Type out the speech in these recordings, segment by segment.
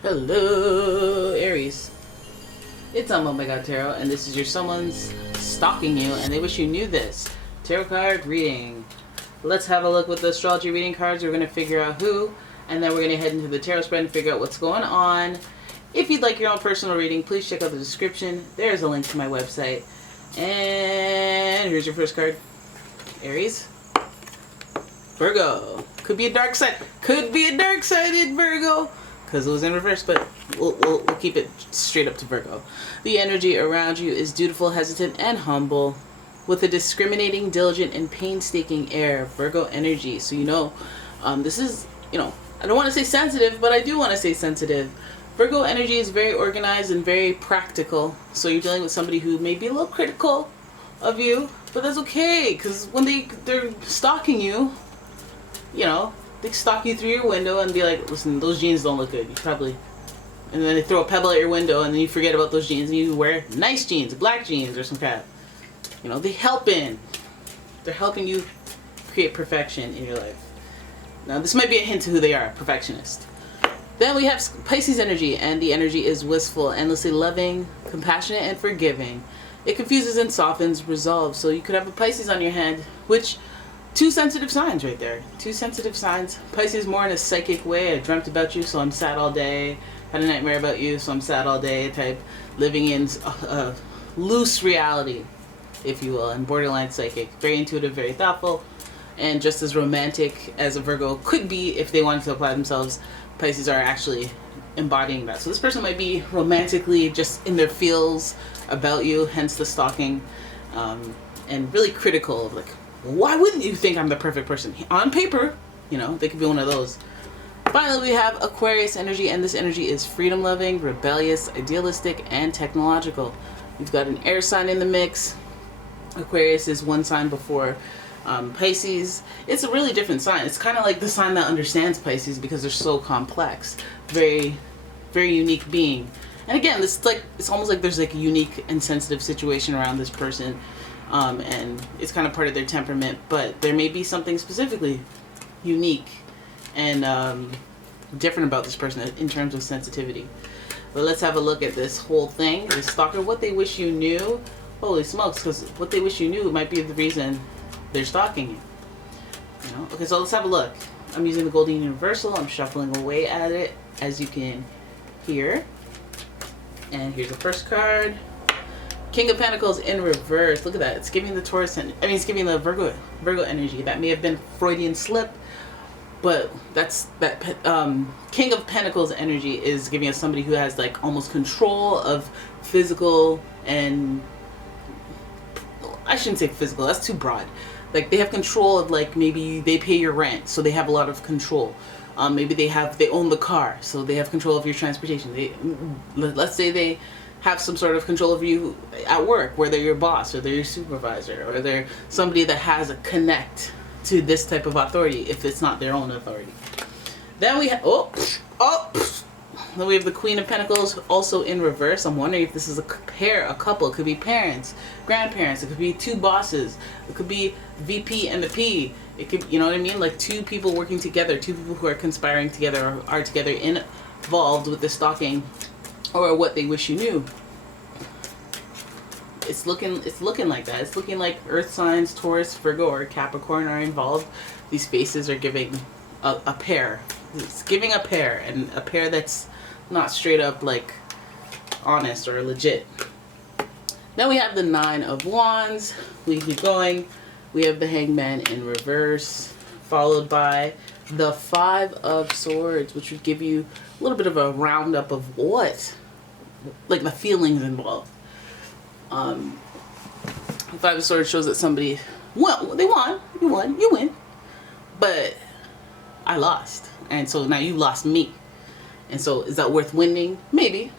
Hello, Aries. It's umomgtarot, and this is your someone's stalking you, and they wish you knew this. Tarot card reading. Let's have a look with the astrology reading cards. We're going to figure out who, and then we're going to head into the tarot spread and figure out what's going on. If you'd like your own personal reading, please check out the description. There's a link to my website. And here's your first card. Aries. Virgo. Could be a dark side. Could be a dark-sided Virgo, because it was in reverse, but we'll keep it straight up to Virgo. The energy around you is dutiful, hesitant, and humble, with a discriminating, diligent, and painstaking air. Virgo energy. So this is, I don't want to say sensitive, but I do want to say sensitive. Virgo energy is very organized and very practical. So you're dealing with somebody who may be a little critical of you, but that's okay, because when they're stalking you, they stalk you through your window and be like, listen, those jeans don't look good. You probably... And then they throw a pebble at your window and then you forget about those jeans and you wear nice jeans, black jeans or some crap. They're helping you create perfection in your life. Now, this might be a hint to who they are, perfectionist. Then we have Pisces energy, and the energy is wistful, endlessly loving, compassionate, and forgiving. It confuses and softens resolve. So you could have a Pisces on your hand, which... Two sensitive signs right there. Two sensitive signs. Pisces more in a psychic way. I dreamt about you, so I'm sad all day. Had a nightmare about you, so I'm sad all day type. Living in a loose reality, if you will, and borderline psychic. Very intuitive, very thoughtful, and just as romantic as a Virgo could be if they wanted to apply themselves. Pisces are actually embodying that. So this person might be romantically just in their feels about you, hence the stalking, and really critical of like, why wouldn't you think I'm the perfect person? On paper, they could be one of those. Finally, we have Aquarius energy, and this energy is freedom-loving, rebellious, idealistic, and technological. We've got an air sign in the mix. Aquarius is one sign before Pisces. It's a really different sign. It's kind of like the sign that understands Pisces because they're so complex. Very, very unique being. And again, it's almost like there's like a unique and sensitive situation around this person. And it's kind of part of their temperament, but there may be something specifically unique and different about this person in terms of sensitivity. But let's have a look at this whole thing. The stalker, what they wish you knew. Holy smokes, because what they wish you knew might be the reason they're stalking you. Okay, so let's have a look. I'm using the Golden Universal. I'm shuffling away at it, as you can hear. And here's the first card. King of Pentacles in reverse. Look at that. It's giving the Taurus, it's giving the Virgo energy. That may have been Freudian slip, but King of Pentacles energy is giving us somebody who has like almost control of physical and... I shouldn't say physical. That's too broad. Like they have control of like maybe they pay your rent, so they have a lot of control. Maybe they own the car, so they have control of your transportation. Let's say they have some sort of control over you at work, where they're your boss or they're your supervisor or they're somebody that has a connect to this type of authority if it's not their own authority. Then we have then we have the Queen of Pentacles also in reverse. I'm wondering if this is a couple. It could be parents, grandparents. It could be two bosses. It could be VP and the P. It could, like two people working together, two people who are conspiring together or are together involved with the stalking. Or what they wish you knew. It's looking like that. It's looking like Earth signs, Taurus, Virgo, or Capricorn are involved. These faces are giving a pair. It's giving a pair, and a pair that's not straight up like honest or legit. Then we have the Nine of Wands. We keep going. We have the Hangman in reverse, followed by the Five of Swords, which would give you a little bit of a roundup of what, like the feelings involved. The Five of Swords shows that somebody, they won, you win, but I lost, and so now you lost me, and so is that worth winning? Maybe,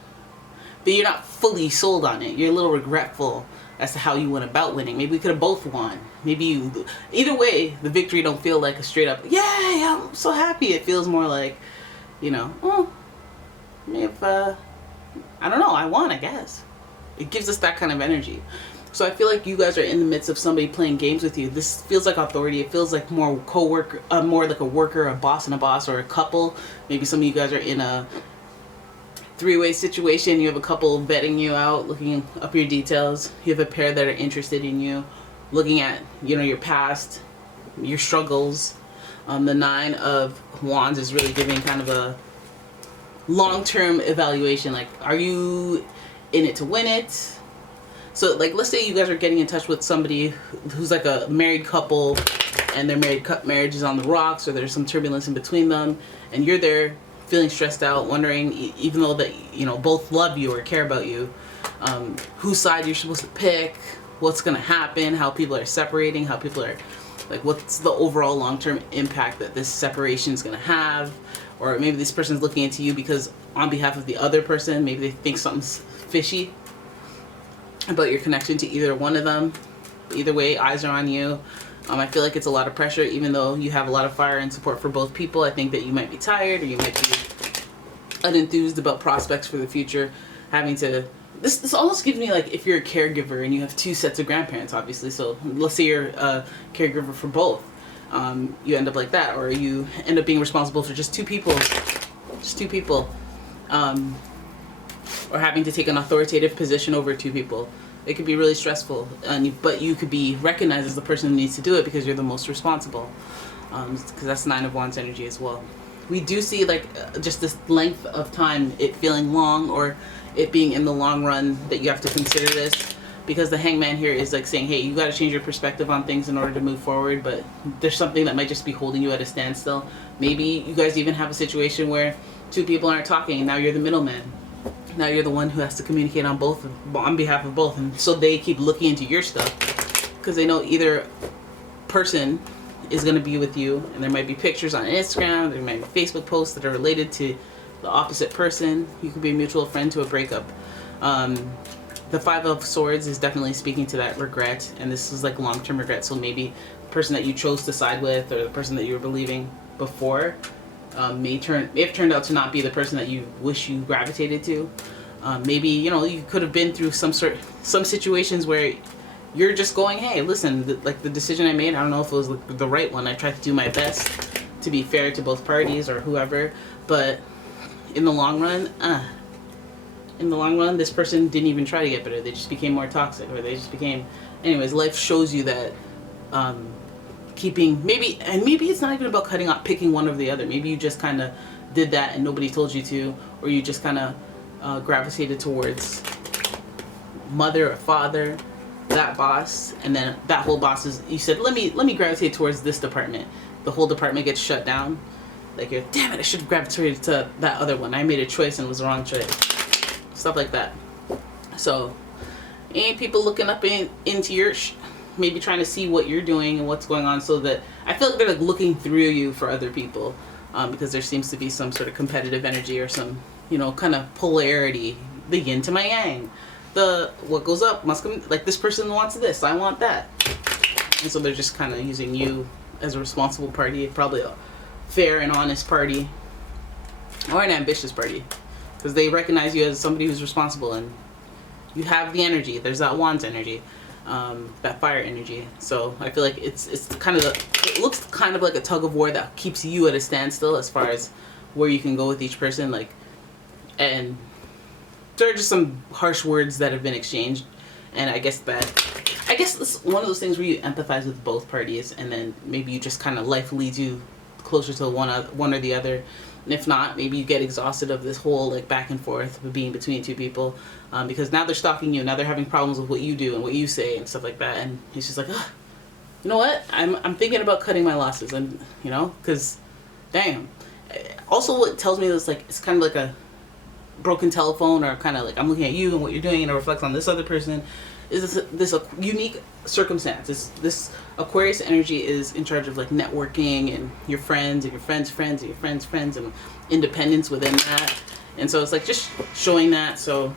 but you're not fully sold on it. You're a little regretful as to how you went about winning. Maybe we could have both won. Maybe either way, the victory don't feel like a straight up, yay, I'm so happy. It feels more like, if I don't know, I won, I guess. It gives us that kind of energy. So I feel like you guys are in the midst of somebody playing games with you. This feels like authority. It feels like more co-worker, more like a worker, a boss and a boss, or a couple. Maybe some of you guys are in a three-way situation. You have a couple vetting you out, looking up your details. You have a pair that are interested in you, looking at, you know, your past, your struggles. The Nine of Wands is really giving kind of a long-term evaluation. Like, are you in it to win it? So, like, let's say you guys are getting in touch with somebody who's like a married couple, and their marriage is on the rocks, or there's some turbulence in between them, and you're there feeling stressed out, wondering, even though that, you know, both love you or care about you, whose side you're supposed to pick, what's gonna happen, how people are separating, how people are, like, what's the overall long-term impact that this separation is gonna have. Or maybe this person's looking into you because on behalf of the other person, maybe they think something's fishy about your connection to either one of them. Either way, eyes are on you. I feel like it's a lot of pressure, even though you have a lot of fire and support for both people. I think that you might be tired, or you might be unenthused about prospects for the future. Having to, this almost gives me, like, if you're a caregiver and you have two sets of grandparents, obviously. So let's say you're a caregiver for both. You end up like that, or you end up being responsible for just two people, or having to take an authoritative position over two people. It could be really stressful, but you could be recognized as the person who needs to do it because you're the most responsible, because that's Nine of Wands energy as well. We do see, like, just this length of time, it feeling long, or it being in the long run, that you have to consider this, because the Hangman here is like saying, hey, you got to change your perspective on things in order to move forward, but there's something that might just be holding you at a standstill. Maybe you guys even have a situation where two people aren't talking, and now you're the middleman. Now you're the one who has to communicate on behalf of both, and so they keep looking into your stuff because they know either person is going to be with you, and there might be pictures on Instagram, there might be Facebook posts that are related to the opposite person. You could be a mutual friend to a breakup. The Five of Swords is definitely speaking to that regret, and this is like long-term regret. So maybe the person that you chose to side with, or the person that you were believing before, may have turned out to not be the person that you wish you gravitated to. Maybe, you know, you could have been through some situations where you're just going, hey, listen, the decision I made, I don't know if it was the right one. I tried to do my best to be fair to both parties or whoever, but in the long run, this person didn't even try to get better. They just became more toxic, or they just became, anyways, life shows you that maybe it's not even about picking one over the other. Maybe you just kind of did that and nobody told you to, or you just kind of gravitated towards mother or father, that boss, and then that whole boss you said, let me gravitate towards this department. The whole department gets shut down. Like, you're, damn it, I should have gravitated to that other one. I made a choice and it was the wrong choice. Stuff like that. So, ain't people looking up into your maybe trying to see what you're doing and what's going on, so that I feel like they're like looking through you for other people, because there seems to be some sort of competitive energy, or some, you know, kind of polarity, the yin to my yang. The what goes up must come, like, this person wants this, I want that. And so they're just kind of using you as a responsible party, probably a fair and honest party, or an ambitious party, because they recognize you as somebody who's responsible, and you have the energy. There's that Wands energy, that fire energy. So I feel like it's kind of it looks kind of like a tug of war that keeps you at a standstill as far as where you can go with each person. Like, and there are just some harsh words that have been exchanged, and I guess it's one of those things where you empathize with both parties, and then maybe you just kind of, life leads you closer to one or the other. And if not, maybe you get exhausted of this whole, like, back and forth of being between two people, because now they're stalking you, now they're having problems with what you do and what you say and stuff like that, and it's just like, you know what, I'm thinking about cutting my losses, and, you know, because damn. Also, what tells me is, like, it's kind of like a broken telephone, or kind of like, I'm looking at you and what you're doing, and it reflects on this other person. Is this a unique circumstance? This Aquarius energy is in charge of, like, networking and your friends and your friends' friends and your friends' friends, and independence within that. And so it's like just showing that. So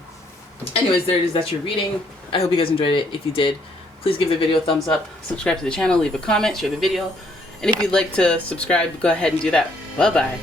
anyways, there it is. That's your reading. I hope you guys enjoyed it. If you did, please give the video a thumbs up, subscribe to the channel, leave a comment, share the video. And if you'd like to subscribe, go ahead and do that. Bye-bye.